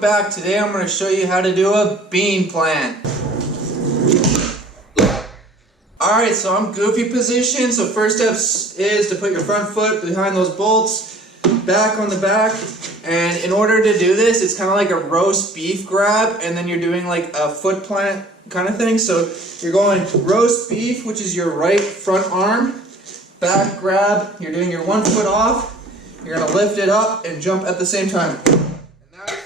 back. Today I'm going to show you how to do a bean plant. Alright, so I'm goofy position. So first step is to put your front foot behind those bolts, back on the back. And in order to do this, it's kind of like a roast beef grab, and then you're doing like a foot plant kind of thing. So you're going roast beef, which is your right front arm, back grab, you're doing your 1 foot off, you're going to lift it up and jump at the same time. And that's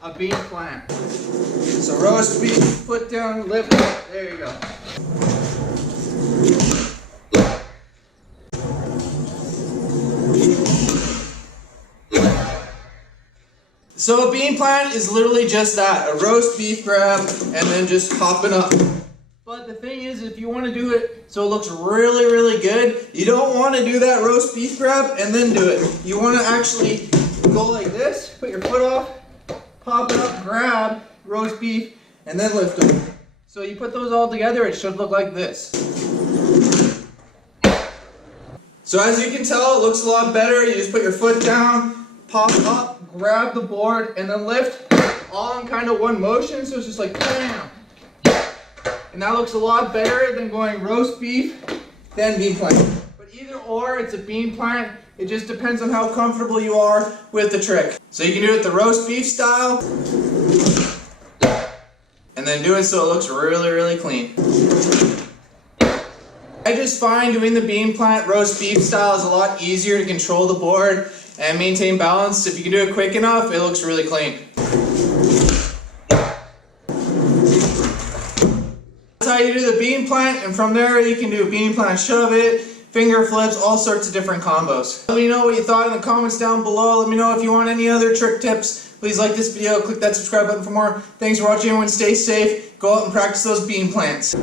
a bean plant. So roast beef, foot down, lift up, there you go. So a bean plant is literally just that, a roast beef grab and then just hopping up. But the thing is, if you want to do it so it looks really, really good, you don't want to do that roast beef grab and then do it. You want to actually go like this, put your foot off, pop it up, grab roast beef, and then lift them. So you put those all together, it should look like this. So as you can tell, it looks a lot better. You just put your foot down, pop up, grab the board, and then lift all in kind of one motion. So it's just like bam. And that looks a lot better than going roast beef, then bean plant. But either or, it's a bean plant. It just depends on how comfortable you are with the trick. So you can do it the roast beef style, and then do it so it looks really, really clean. I just find doing the bean plant roast beef style is a lot easier to control the board and maintain balance. If you can do it quick enough, it looks really clean. That's how you do the bean plant, and from there you can do bean plant shove it, finger flips, all sorts of different combos. Let me know what you thought in the comments down below. Let me know if you want any other trick tips. Please like this video, click that subscribe button for more. Thanks for watching, everyone. Stay safe. Go out and practice those bean plants.